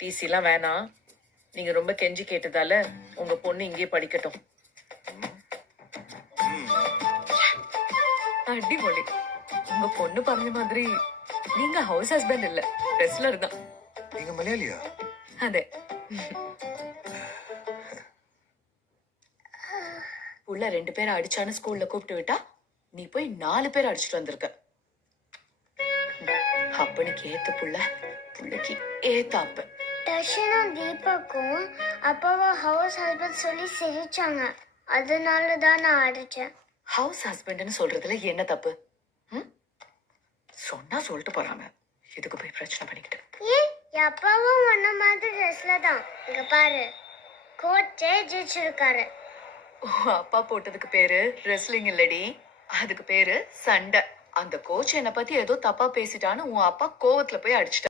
டிசிலாம் வேணாம். நீங்க ரொம்ப கெஞ்சி கேட்டதால உங்க பொண்ணு இங்கேயே படிக்கட்டும். அடிமொழி. உங்க பொண்ணு പറഞ്ഞ மாதிரி நீங்க ஹவுஸ் ஹஸ்பண்ட் இல்ல, ரெஸ்லர் தான். நீங்க மலையாளியா? அதே. புள்ள 2 பேரை அடிச்சான்னு ஸ்கூல்ல கூப்பிட்டு விட்டா நீ போய் 4 பேர் அடிச்சுட்டு வந்திருக்க. அப்பனுக்கு ஏத்த புள்ளைக்கு ஏத்த அப்ப. தர்ஷனும் தீபக்கும் அப்பாவை ஹவுஸ் ஹஸ்பண்ட் சொல்லி சிரிச்சாங்க. அதனால தான் நான் அடிச்சேன். ஹவுஸ் ஹஸ்பண்ட்னு சொல்றதுல என்ன தப்பு? சொன்னா சொல்லிட்டு போறாங்க. எதுக்கு போய் பிரச்சனை பண்ணிக்கிட்டு? ஏன் என் அப்பாவும் ஒன்ன மாதிரி ட்ரெஸ்ல தான். இங்க பாரு, கோச்சே ஜெயிச்சிருக்காரு. அப்பா போட்டதுக்கு பேரு ரெஸ்லிங் இல்லடி, அதுக்கு பேரு சண்டை. அந்த கோச் என்னை பத்தி ஏதோ தப்பா பேசிட்டான்னு உன் அப்பா கோவத்துல போய் அடிச்சிட்டான்.